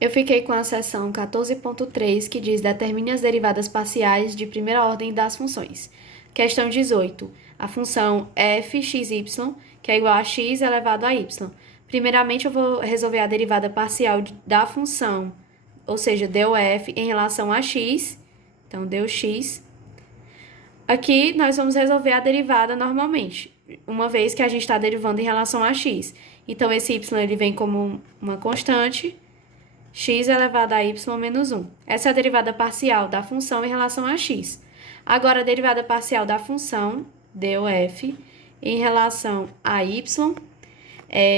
Eu fiquei com a seção 14.3, que diz determine as derivadas parciais de primeira ordem das funções. Questão 18. A função fxy, que é igual a x elevado a y. Primeiramente, eu vou resolver a derivada parcial da função, ou seja, df em relação a x. Então, deu x. Aqui, nós vamos resolver a derivada normalmente, uma vez que a gente está derivando em relação a x. Então, esse y ele vem como uma constante, x elevado a y menos 1. Essa é a derivada parcial da função em relação a x. Agora, a derivada parcial da função, df, em relação a y,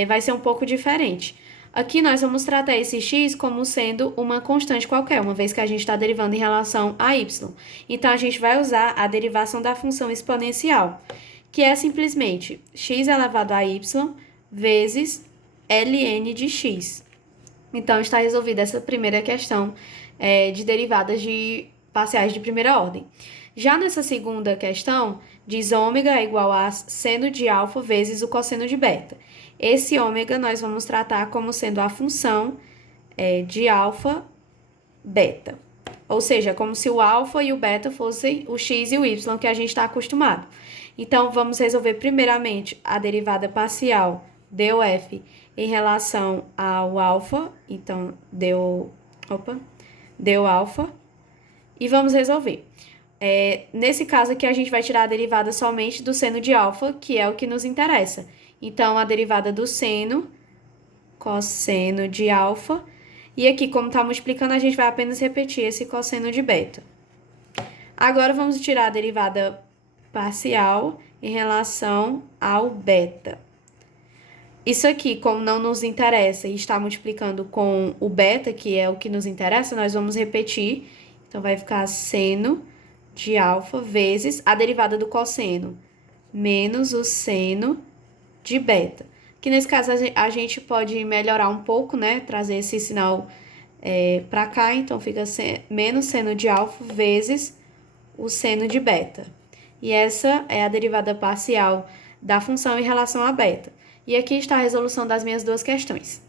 vai ser um pouco diferente. Aqui nós vamos tratar esse x como sendo uma constante qualquer, uma vez que a gente está derivando em relação a y. Então, a gente vai usar a derivação da função exponencial, que é simplesmente x elevado a y vezes ln de x. Então, está resolvida essa primeira questão de derivadas parciais de primeira ordem. Já nessa segunda questão, diz ômega é igual a seno de alfa vezes o cosseno de beta. Esse ômega nós vamos tratar como sendo a função de alfa beta. Ou seja, como se o alfa e o beta fossem o x e o y que a gente está acostumado. Então, vamos resolver primeiramente a derivada parcial df em relação ao alfa. Então, deu alfa. E vamos resolver. Nesse caso aqui, a gente vai tirar a derivada somente do seno de alfa, que é o que nos interessa. Então, a derivada do seno, cosseno de alfa. E aqui, como está multiplicando, a gente vai apenas repetir esse cosseno de beta. Agora, vamos tirar a derivada parcial em relação ao beta. Isso aqui, como não nos interessa e está multiplicando com o beta, que é o que nos interessa, nós vamos repetir. Então, vai ficar seno de alfa vezes a derivada do cosseno, menos o seno de beta. Que nesse caso, a gente pode melhorar um pouco, né? Trazer esse sinal para cá. Então, fica menos seno de alfa vezes o seno de beta. E essa é a derivada parcial da função em relação a beta. E aqui está a resolução das minhas duas questões.